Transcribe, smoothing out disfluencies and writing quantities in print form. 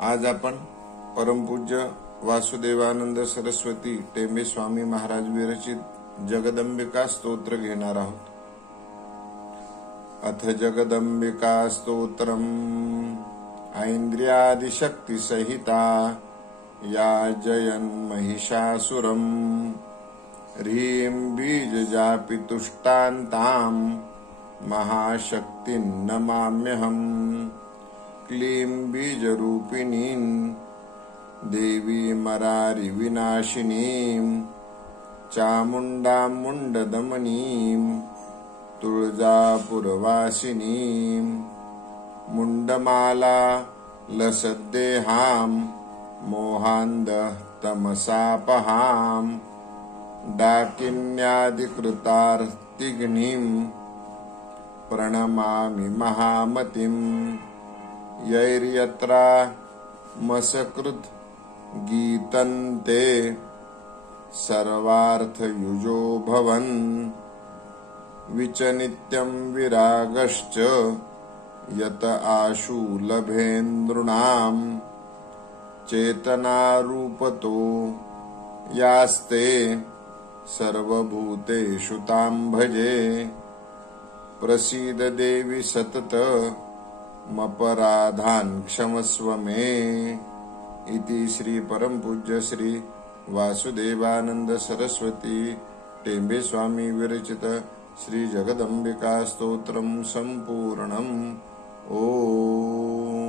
आज आपण परमपूज्य वासुदेवानंद सरस्वती टेंबे स्वामी महाराज विरचित जगदंबिका स्तोत्र घेणार आहोत। अथ जगदंबिका स्तोत्रम् ऐन्द्रियादिशक्ति सहिता या जयन् महिषासुरम् ह्रीं बीजजापि तुष्टान्तां महाशक्तिं नमाम्यहम्। क्लीं बीजरूपिणीं देवीमरारि विनाशिनीं चामुण्डां मुण्डदमनीं तुळजापुरवासिनीं मुण्डमाला लसद्देहां मोहान्धः तमसापहां डाकिन्यादिकृतार्तिघ्नीं प्रणमामि महामतिम्। यैर्यत्रा मसकृत गीतन्ते सर्वार्थयुजो भवन् विचनित्यं विरागश्च यत आशु लभेन्द्रुणां चेतनारूपतो यास्ते सर्वभूतेषु तां भजे। प्रसीद देवी सतत मपराधान् क्षमस्व मे। इति श्री परम पूज्य श्री वासुदेवानंद सरस्वती टेंबे स्वामी विरचित श्री जगदंबिका स्तोत्रम् संपूर्णम्। ओम।